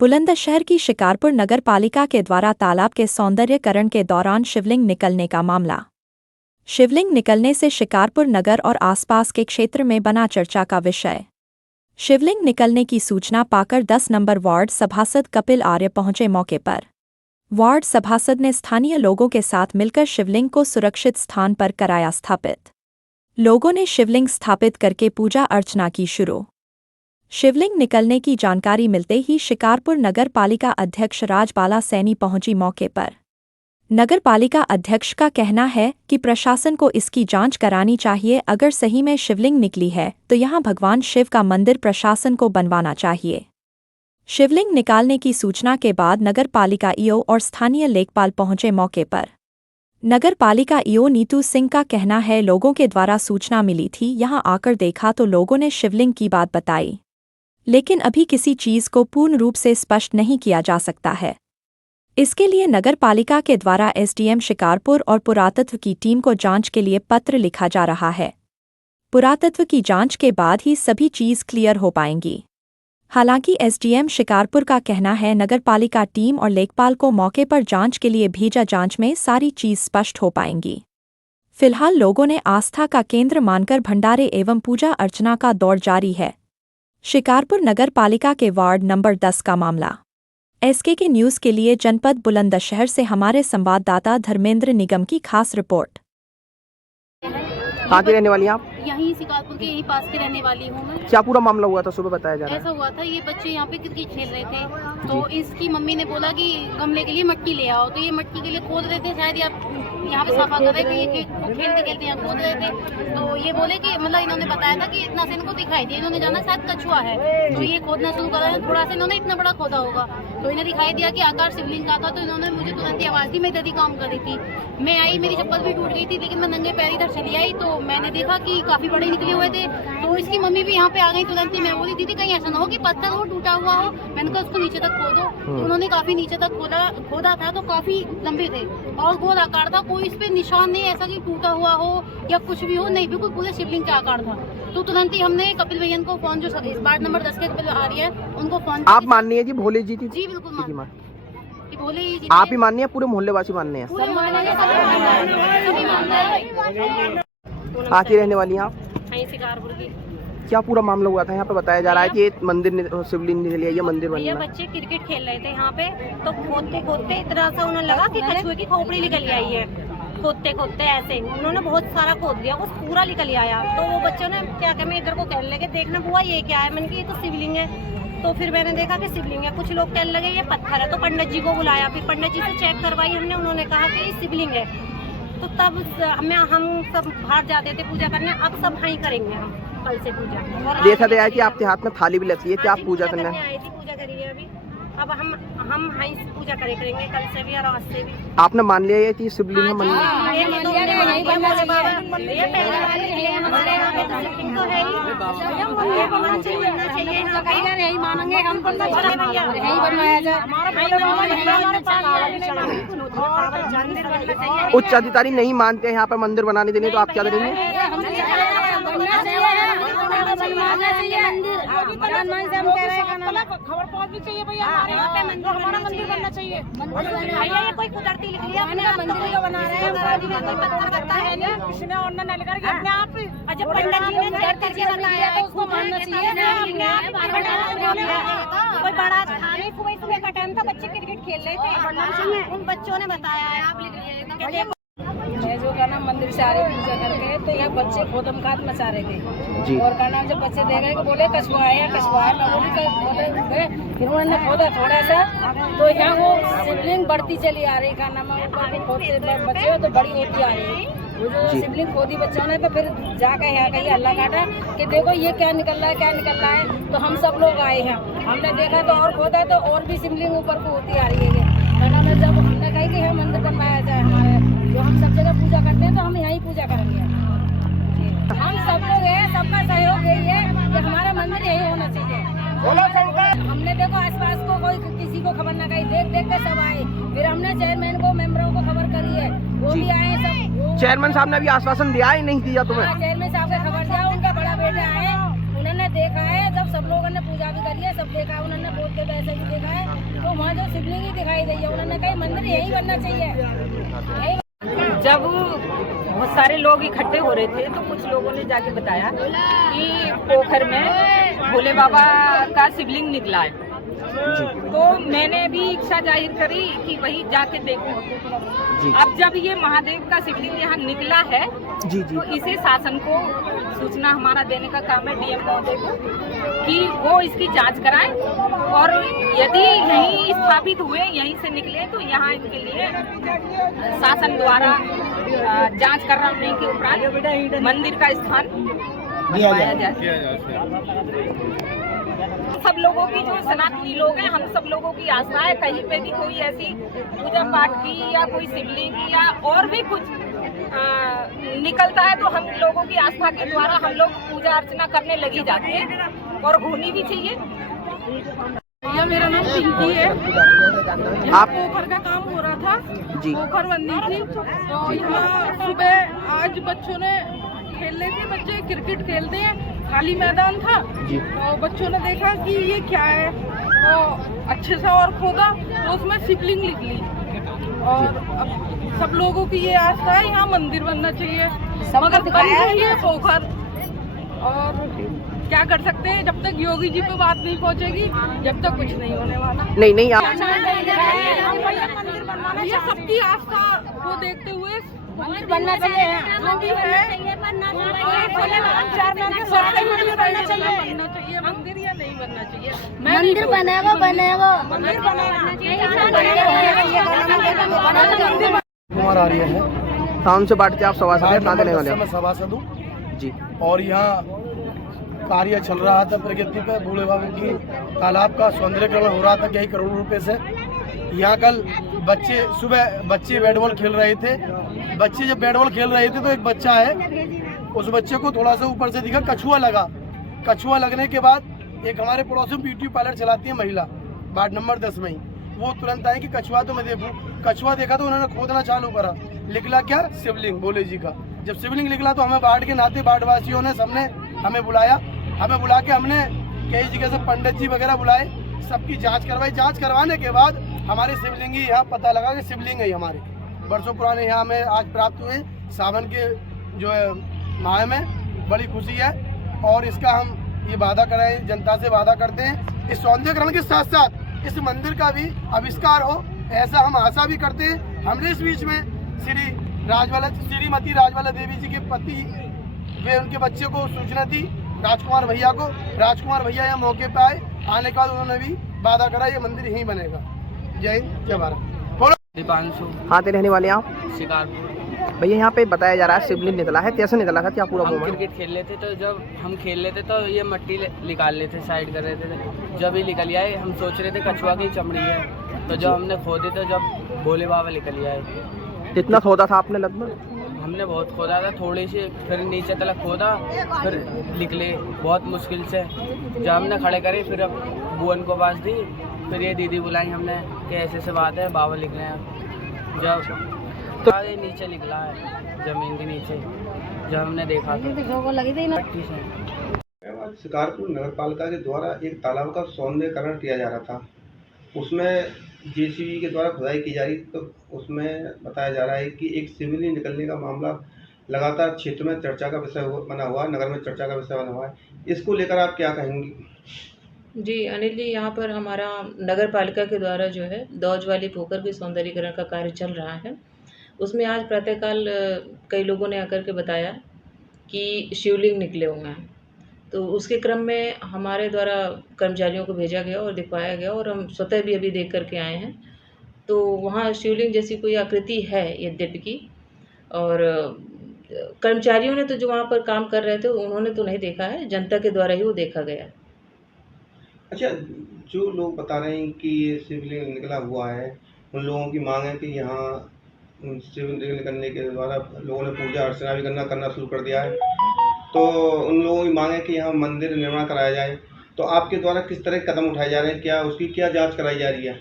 बुलंदशहर की शिकारपुर नगर पालिका के द्वारा तालाब के सौंदर्यकरण के दौरान शिवलिंग निकलने का मामला। शिवलिंग निकलने से शिकारपुर नगर और आसपास के क्षेत्र में बना चर्चा का विषय। शिवलिंग निकलने की सूचना पाकर 10 नंबर वार्ड सभासद कपिल आर्य पहुंचे मौके पर। वार्ड सभासद ने स्थानीय लोगों के साथ मिलकर शिवलिंग को सुरक्षित स्थान पर कराया स्थापित। लोगों ने शिवलिंग स्थापित करके पूजा अर्चना की शुरू। शिवलिंग निकलने की जानकारी मिलते ही शिकारपुर नगर पालिका अध्यक्ष राजबाला सैनी पहुंची मौके पर। नगर पालिका अध्यक्ष का कहना है कि प्रशासन को इसकी जांच करानी चाहिए। अगर सही में शिवलिंग निकली है तो यहां भगवान शिव का मंदिर प्रशासन को बनवाना चाहिए। शिवलिंग निकालने की सूचना के बाद नगर पालिका ईओ और स्थानीय लेखपाल पहुंचे मौके पर। नगर पालिका ईओ नीतू सिंह का कहना है, लोगों के द्वारा सूचना मिली थी, यहां आकर देखा तो लोगों ने शिवलिंग की बात बताई, लेकिन अभी किसी चीज को पूर्ण रूप से स्पष्ट नहीं किया जा सकता है। इसके लिए नगर पालिका के द्वारा एसडीएम शिकारपुर और पुरातत्व की टीम को जांच के लिए पत्र लिखा जा रहा है। पुरातत्व की जांच के बाद ही सभी चीज क्लियर हो पाएंगी। हालांकि एसडीएम शिकारपुर का कहना है, नगर पालिका टीम और लेखपाल को मौके पर जांच के लिए भेजा, जांच में सारी चीज स्पष्ट हो पाएंगी। फिलहाल लोगों ने आस्था का केंद्र मानकर भंडारे एवं पूजा अर्चना का दौर जारी है। शिकारपुर नगर पालिका के वार्ड नंबर 10 का मामला। एसके के न्यूज़ के लिए जनपद बुलंदशहर से हमारे संवाददाता धर्मेंद्र निगम की खास रिपोर्ट। कहाँ की रहने वाली हैं आप? यहीं शिकारपुर के यहीं पास की रहने वाली हूँ मैं। क्या पूरा मामला हुआ था? सुबह बताया जा रहा है। ऐसा हुआ था, ये बच्चे यहाँ पे क्रिकेट खेल रहे थे तो इसकी मम्मी ने बोला कि गमले के लिए मिट्टी ले आओ, तो ये मिट्टी के लिए खोद रहे थे, शायद यहाँ पे सफा कर रहे थे, खेलते खेलते यहाँ खोद रहे थे। तो ये बोले कि मतलब इन्होंने बताया था कि इतना से इनको दिखाई दिया, इन्होंने जाना शायद कछुआ है, तो ये खोदना शुरू करा है। थोड़ा सा इन्होंने इतना बड़ा खोदा होगा तो इन्हें दिखाई दिया कि आकार शिवलिंग का था, तो इन्होंने मुझे तुरंत आवाज़ दी। मैं दादी काम कर रही थी, मैं आई, मेरी चप्पल भी टूट गई थी, लेकिन मैं नंगे पैर इधर चली आई तो मैंने देखा कि काफी बड़े निकले हुए थे। तो इसकी मम्मी भी यहाँ पे आ गई तुरंत ही। मैं बोली दीदी कहीं ऐसा ना हो कि पत्थर हो टूटा हुआ हो, मैंने कहा उसको नीचे तक खोदो। तो उन्होंने काफी नीचे तक खोदा था, तो काफी लंबे थे और गोल आकार था, कोई इस पे निशान नहीं ऐसा कि टूटा हुआ हो या कुछ भी हो, नहीं, बिल्कुल पूरे शिवलिंग का आकार था। तो तुरंत ही हमने कपिल भैया को फोन, जो वार्ड नंबर 10 के कपिल आ रही है, उनको फोन। आप माननी है जी भोले जी थी? जी बिल्कुल भोले जी। आप ही माननी है? पूरे मोहल्ले वासी मानने हैं? कहाँ की रहने वाली हैं आप? शिकारपुर की। क्या पूरा मामला हुआ था? यहाँ पे बताया जा रहा है कि एक मंदिर शिवलिंग निकली है, ये मंदिर बन रहा है। बच्चे क्रिकेट खेल रहे थे यहाँ पे, तो खोदते खोदते इतना सा उन्हें लगा कि कछुए की खोपड़ी निकल आई है। खोदते खोदते ऐसे उन्होंने बहुत सारा खोद दिया, वो पूरा निकल आया। तो वो बच्चों ने क्या कहते इधर को कहने लगे, देखना बुआ ये क्या है। मैंने कहा ये तो शिवलिंग है। तो फिर मैंने देखा कि शिवलिंग है। कुछ लोग कहने लगे ये पत्थर है, तो पंडित जी को बुलाया, फिर पंडित जी से चेक करवाई हमने, उन्होंने कहा कि ये शिवलिंग है। तो तब हम सब बाहर जाते थे पूजा करने, अब सब वहीं करेंगे हम कल से पूजा। देखा गया है कि आपके हाथ में थाली भी लगती है, क्या आप पूजा करने आई थी? पूजा करिए अभी, अब हम वहीं पूजा करेंगे कल से भी और आज से भी। आपने मान लिया है कि शिवलिंग है मंदिर? उच्च अधिकारी नहीं मानते हैं यहाँ पर मंदिर बनाने देने, तो आप क्या करेंगे? खबर पहुंचनी चाहिए भैया, हमारा मंदिर बनना चाहिए। भैया ये कोई कुदरती लिखी है, अपने मंदिर को बना रहे हैं, कोई पत्थर करता है नहीं, किसी ने ऑर्डर नहीं करके अपने आप ही। जब पंडित जी ने घर करके बताया तो उसको मानना चाहिए। कोई बड़ा था नहीं, सुबह का टाइम था, बच्चे क्रिकेट खेल रहे थे, उन बच्चों ने बताया है। आप लिख लीजिए। मैं जो का नाम मंदिर से आ रही पूजा करके, तो यह बच्चे खोदम खाद मचा रहे थे और का नाम जब बच्चे देख रहे कि बोले कछुआ है, कछुआ है, मैं बोली फिर उन्होंने खोदा थोड़ा सा, तो यहाँ वो शिवलिंग बढ़ती चली आ रही। का नाम खोदते बच्चे तो बड़ी होती आ रही है। वो जो शिवलिंग खोदी बच्चों ने, तो फिर जाकर यहाँ कहीं हल्ला काटा कि देखो ये क्या निकल रहा है, क्या निकल रहा है। तो हम सब लोग आए हैं, हमने देखा तो और खोदा तो और भी शिवलिंग ऊपर को होती आ रही है। जब हमने कहा कि मंदिर बनवाया जाए, हमारे जो हम सब जगह पूजा करते हैं तो हम यहीं पूजा करेंगे। हम सब लोग हैं, सबका सहयोग यही है कि हमारा मंदिर यही होना चाहिए। हमने देखो आसपास को कोई किसी को खबर ना कही, देख के सब आए। फिर हमने चेयरमैन को, मेंबरों को खबर करी है, वो भी आए सब। चेयरमैन साहब ने अभी आश्वासन दिया है, नहीं दिया तुम्हें? चेयरमैन साहब ने खबर दिया, उनका बड़ा बेटा आए, उन्होंने देखा है। जब सब लोगों ने पूजा भी करी है, सब देखा, उन्होंने बोलते वैसे भी देखा है। तो वहाँ जो शिवलिंग ही दिखाई दी है, उन्होंने कहा मंदिर यही बनना चाहिए। जब बहुत सारे लोग इकट्ठे हो रहे थे तो कुछ लोगों ने जाके बताया कि पोखर में भोले बाबा का शिवलिंग निकला है। तो मैंने भी इच्छा जाहिर करी कि वही जाके देखूं। अब जब ये महादेव का शिवलिंग यहाँ निकला है तो इसे शासन को सूचना हमारा देने का काम है, डीएम महोदय को, कि वो इसकी जांच कराएं और यदि यहीं स्थापित हुए, यहीं से निकले, तो यहाँ इनके लिए शासन द्वारा जांच कराने के उपरांत मंदिर का स्थान बनवाया जाए। सब लोगों की जो सनातनी लोग हैं, हम सब लोगों की आस्था है, कहीं पे भी कोई ऐसी पूजा पाठ की या कोई शिवलिंग की या और भी कुछ निकलता है तो हम लोगों की आस्था के द्वारा हम लोग पूजा अर्चना करने लगी जाती है और होनी भी चाहिए। भैया मेरा नाम पिंकी है। यहाँ पोखर का काम हो रहा था, पोखर बननी थी, तो यहाँ सुबह आज बच्चों ने खेल रहे थे, बच्चे क्रिकेट खेलते हैं, खाली मैदान था, तो बच्चों ने देखा कि ये क्या है, तो अच्छे से और खोदा तो उसमें शिवलिंग निकली। और अब सब लोगों की ये आस्था है यहाँ मंदिर बनना चाहिए, मगर बन रही है पोखर, और क्या कर सकते हैं, जब तक योगी जी पे बात नहीं पहुँचेगी जब तक कुछ नहीं होने वाला। नहीं आप ये सबकी आस्था को देखते हुए मंदिर बनना चाहिए, मंदिर या नहीं बनना चाहिए, मंदिर बनेगा कुमार आर्य है। कौन से पार्टी आप सभासद हैं, कहाँ के रहने वाले मैं हो? सभासद हूँ जी। और यहाँ कार्य चल रहा था प्रगति पे, भोले बाबू की तालाब का सौंदर्यीकरण हो रहा था कई करोड़ रुपए से। यहाँ कल सुबह बच्चे बैट बॉल खेल रहे थे। बच्चे जब बैट बॉल खेल रहे थे तो एक बच्चा है, उस बच्चे को थोड़ा सा ऊपर से दिखा कछुआ लगा। कछुआ लगने के बाद एक हमारे पड़ोस में ब्यूटी पार्लर चलाती है महिला, वार्ड नंबर 10 में ही, वो तुरंत आए कि कछुआ तो मैं देखूं। कछुआ देखा तो उन्होंने खोदना चालू करा, निकला क्या, शिवलिंग भोले जी का। जब शिवलिंग निकला तो हमें वार्ड के नाते वार्ड वासियों ने सबने हमें बुलाया। हमें बुला के हमने कई जगह से पंडित जी वगैरह बुलाए, सबकी जांच करवाई। जांच करवाने के बाद हमारे शिवलिंग ही यहाँ पता लगा कि शिवलिंग है हमारे, वर्षों पुराने यहाँ हमें आज प्राप्त हुए। सावन के जो है माह में बड़ी खुशी है और इसका हम ये वादा कराएं, जनता से वादा करते हैं इस सौंदर्यीकरण के साथ साथ इस मंदिर का भी आविष्कार हो, ऐसा हम आशा भी करते हैं। हमने इस बीच में श्रीमती राजवाला देवी जी के पति वे उनके बच्चे को सूचना दी, राजकुमार भैया को। राजकुमार भैया यहाँ मौके पे आए, आने के बाद उन्होंने भी वादा करा ये मंदिर यहीं बनेगा। जय हिंद, जय भारत। दीपांशु। कहाँ के रहने वाले आप? शिकारपुर। भैया यहाँ पे बताया जा रहा है शिवलिंग निकला है, कैसे निकला था, क्या पूरा हम मूवमेंट? क्रिकेट खेल रहे थे, तो जब हम खेल रहे थे तो ये मिट्टी निकाल रहे थे, साइड कर रहे थे। जब ये निकल आए हम सोच रहे थे कछुआ की चमड़ी है, तो जब हमने खोदे तो जब भोले बाबा निकल आए। कितना खोदा था आपने लगभग? हमने बहुत खोदा था, थोड़ी सी, फिर नीचे तक खोदा, फिर निकले बहुत मुश्किल से। जब हमने खड़े करे फिर अब बुअन को पास दी, फिर ये दीदी बुलाई हमने कि ऐसे से बात है, बाबा निकले हैं। जब तो ये नीचे निकला है जमीन के नीचे, जब हमने देखा तो शिकारपुर नगर पालिका के द्वारा एक तालाब का सौंदर्यीकरण किया जा रहा था, उसमें जेसीबी के द्वारा खुदाई की जा रही, तो उसमें बताया जा रहा है कि एक शिवलिंग निकलने का मामला लगातार क्षेत्र में चर्चा का विषय बना हुआ है, नगर में चर्चा का विषय बना हुआ है। इसको लेकर आप क्या कहेंगी? जी अनिल जी, यहाँ पर हमारा नगर पालिका के द्वारा जो है दौज वाली पोखर के सौंदर्यीकरण का कार्य चल रहा है। उसमें आज प्रातःकाल कई लोगों ने आकर के बताया कि शिवलिंग निकले हुए हैं, तो उसके क्रम में हमारे द्वारा कर्मचारियों को भेजा गया और दिखवाया गया और हम स्वतः भी अभी देख करके आए हैं। तो वहाँ शिवलिंग जैसी कोई आकृति है यद्यपि की, और कर्मचारियों ने तो जो वहाँ पर काम कर रहे थे उन्होंने तो नहीं देखा है, जनता के द्वारा ही वो देखा गया। अच्छा, जो लोग बता रहे हैं कि ये शिवलिंग निकला हुआ है, उन लोगों की मांग है कि यहाँ शिवलिंग निकलने के द्वारा लोगों ने पूजा अर्चना भी करना शुरू कर दिया है, तो उन लोगों की मांग है कि यहाँ मंदिर निर्माण कराया जाए। तो आपके द्वारा किस तरह के कदम उठाए जा रहे हैं, क्या उसकी क्या जांच कराई जा रही है?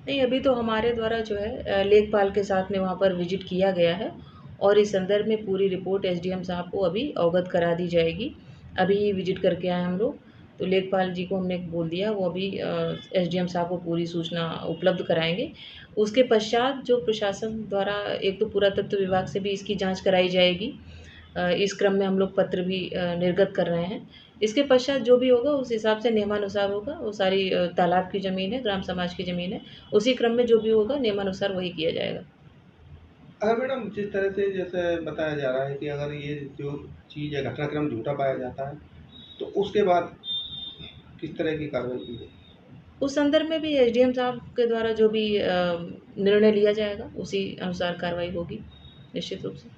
नहीं, अभी तो हमारे द्वारा जो है लेखपाल के साथ में वहाँ पर विजिट किया गया है और इस संदर्भ में पूरी रिपोर्ट एसडीएम साहब को अभी अवगत करा दी जाएगी। अभी विजिट करके आए हम लोग तो लेखपाल जी को हमने बोल दिया, वो अभी एसडीएम साहब को पूरी सूचना उपलब्ध कराएँगे। उसके पश्चात जो प्रशासन द्वारा एक तो पुरातत्व विभाग से भी इसकी जाँच कराई जाएगी। इस क्रम में हम लोग पत्र भी निर्गत कर रहे हैं। इसके पश्चात जो भी होगा उस हिसाब से नियमानुसार होगा। वो सारी तालाब की ज़मीन है, ग्राम समाज की ज़मीन है। उसी क्रम में जो भी होगा नियमानुसार वही किया जाएगा। अगर मैडम जिस तरह से जैसे बताया जा रहा है कि अगर ये जो चीज़ है घटनाक्रम झूठा पाया जाता है तो उसके बाद किस तरह की कार्रवाई की जाए? उस संदर्भ में भी एसडीएम साहब के द्वारा जो भी निर्णय लिया जाएगा उसी अनुसार कार्रवाई होगी निश्चित रूप से।